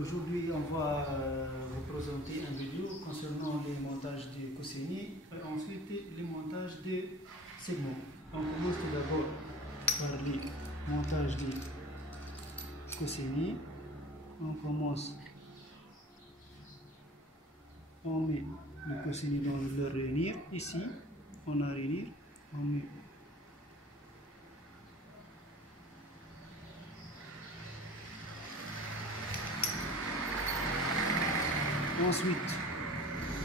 Aujourd'hui, on va vous présenter une vidéo concernant les montages de Kuseni et ensuite les montages de segments. On commence tout d'abord par les montages de Kuseni. On met le Kuseni dans le réunir. Ici, on a réunir. On met ensuite,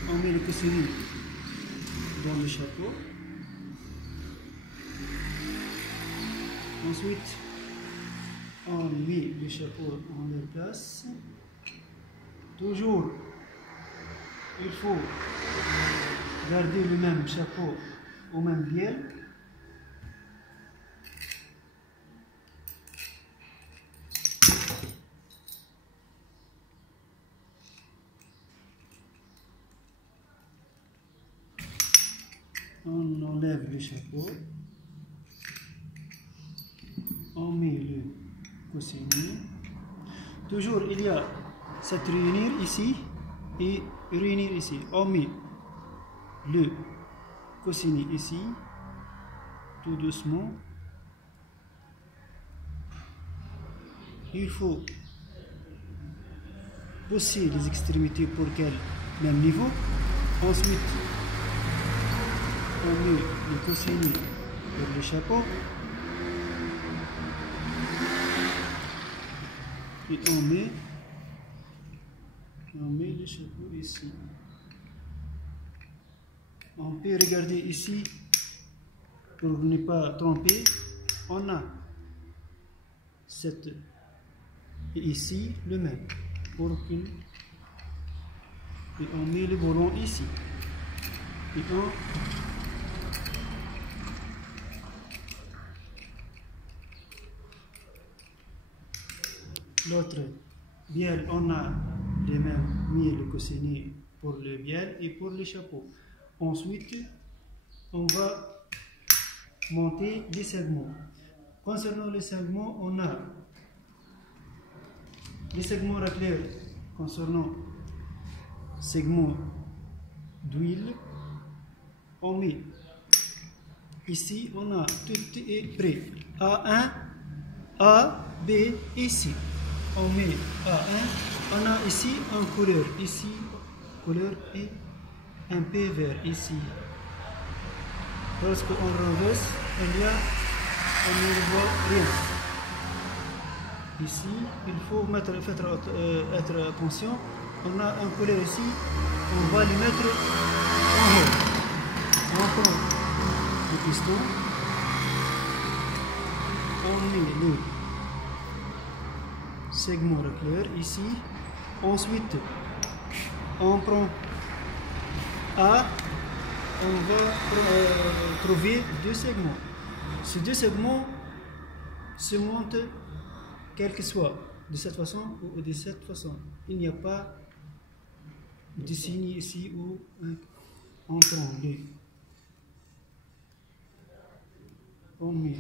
on met le Kuseni dans le chapeau. Ensuite, on met le chapeau en leur place. Toujours, il faut garder le même chapeau au même bielle. On enlève le chapeau, on met le Kuseni. Toujours il y a cette réunir ici et réunir ici. On met le Kuseni ici, tout doucement. Il faut pousser les extrémités pour qu'elles aient le même niveau. Ensuite, on met le Kuseni sur le chapeau et on met le chapeau ici. On peut regarder ici pour ne pas tromper. On a cette et ici le même pour qu'une et on met le boulon ici et l'autre bielle, on a les mêmes mis le Kuseni pour le bielle et pour le chapeau. Ensuite, on va monter les segments. Concernant les segments, on a les segments racleurs. Concernant segments d'huile, on met ici, on a tout est prêt. A1, A, B, ici. On met A1, on a ici un couleur, ici, couleur et un peu vert ici. Lorsqu'on renverse, il y a, on ne voit rien. Ici, il faut être attention. On a un couleur ici, on va le mettre en haut. On prend le piston, on met le segment racleur ici. Ensuite, on prend A, on va trouver deux segments. Ces deux segments se montent quel que soit, de cette façon ou de cette façon. Il n'y a pas de signe ici où on prend le, on met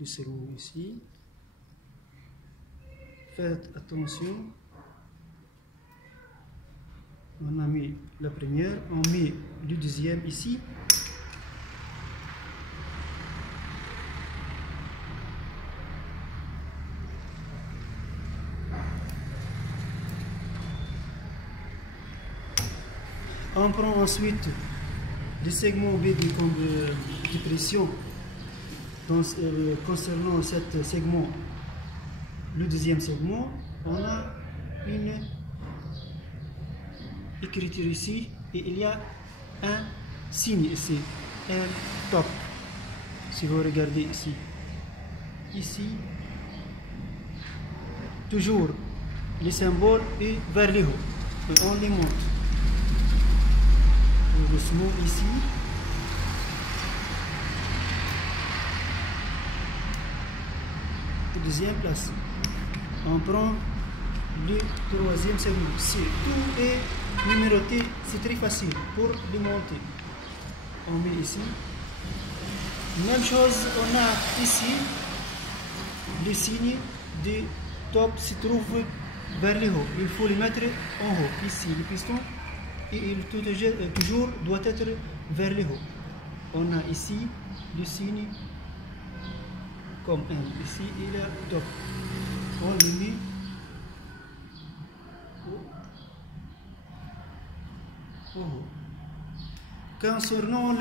le segment ici. Faites attention. On a mis la première, on met le deuxième ici. On prend ensuite le segment B de pression. Concernant ce segment, le deuxième segment, on a une écriture ici et il y a un signe ici, un top. Si vous regardez ici, toujours les symboles et vers le haut et on les monte. Doucement ici. Deuxième place. On prend le troisième segment. Tout est numéroté, c'est très facile pour le monter. On met ici. Même chose, on a ici le signe de top se trouve vers le haut. Il faut le mettre en haut. Ici, le piston, et il toujours doit être vers le haut. On a ici le signe comme M. Ici, il est top. On le met au haut. Concernant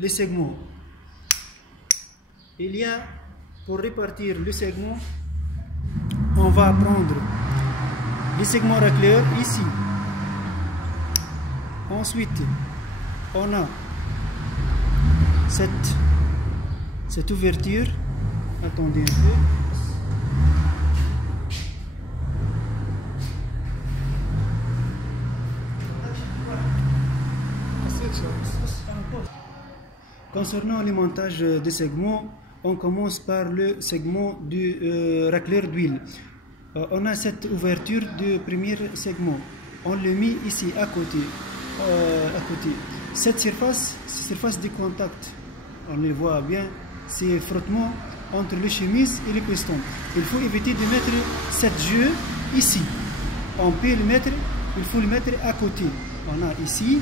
les segments, il y a, pour répartir le segment, on va prendre les segments racleurs ici. Ensuite, on a cette ouverture. Attendez un peu. Concernant le montage des segments, on commence par le segment du racleur d'huile. On a cette ouverture du premier segment. On le met ici à côté. Cette surface de contact, on le voit bien, c'est frottement entre le chemise et le piston. Il faut éviter de mettre cette jeu ici. On peut le mettre, il faut le mettre à côté. On a ici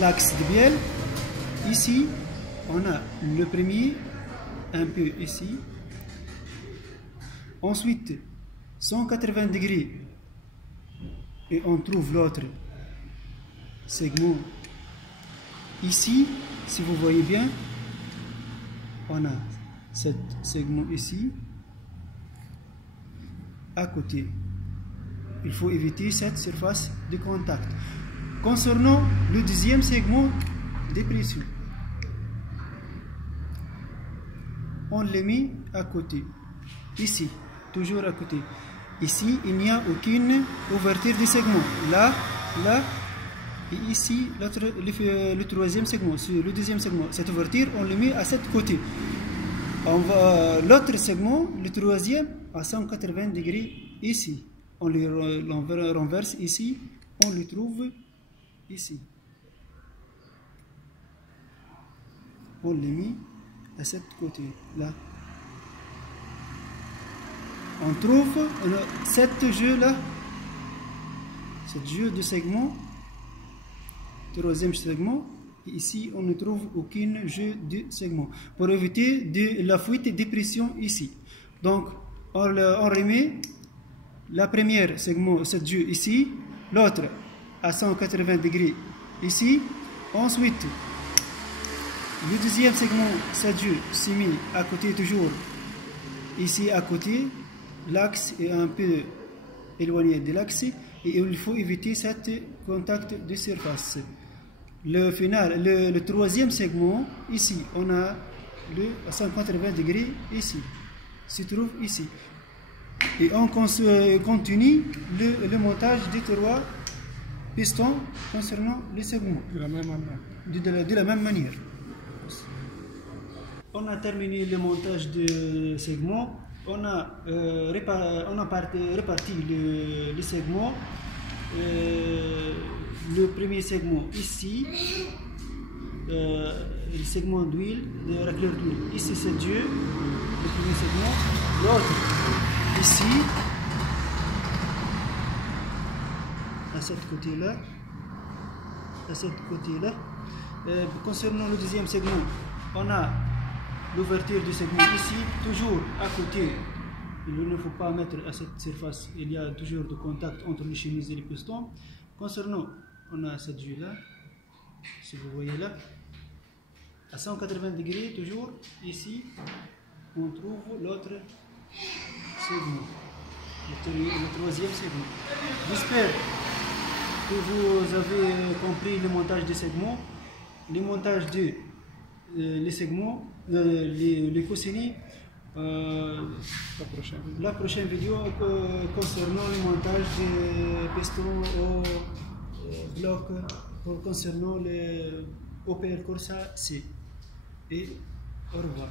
l'axe de bielle. Ici, on a le premier, un peu ici. Ensuite, 180 degrés. Et on trouve l'autre segment ici. Si vous voyez bien, on a ce segment ici, à côté. Il faut éviter cette surface de contact. Concernant le deuxième segment de pression, on le met à côté, ici, toujours à côté. Ici, il n'y a aucune ouverture de segment. Là, et ici, le troisième segment, le deuxième segment. Cette ouverture, on le met à ce côté. L'autre segment, le troisième, à 180 degrés, ici. On le renverse ici, on le trouve ici. On le met à ce côté, là. On trouve cette jeu-là, cette jeu de segment, troisième segment. Ici, on ne trouve aucune jeu de segment pour éviter la fuite de pression ici. Donc, on remet la première segment, cette jeu ici, l'autre à 180 degrés ici. Ensuite, le deuxième segment, cette jeu s'est mis à côté, toujours ici à côté. L'axe est un peu éloigné de l'axe et il faut éviter cet contact de surface. Le final, le troisième segment, ici, on a le 180 degrés ici, se trouve ici. Et on continue le montage des trois pistons concernant les segments. De la même manière. De la même manière. On a terminé le montage des segments. On a réparti les segments. Le premier segment ici, le segment d'huile, de racleur d'huile. Ici c'est Dieu, le premier segment. L'autre ici, à ce côté-là, concernant le deuxième segment, on a l'ouverture du segment ici, toujours à côté. Il ne faut pas mettre à cette surface, il y a toujours de contact entre les chemises et les pistons. Concernant, on a cette jeu là, si vous voyez là, à 180 degrés, toujours ici, on trouve l'autre segment, le troisième segment. J'espère que vous avez compris le montage des segments, le montage les segments, les coussinets. La prochaine vidéo concernant le montage des pistons au bloc concernant le Opel Corsa C. Et au revoir.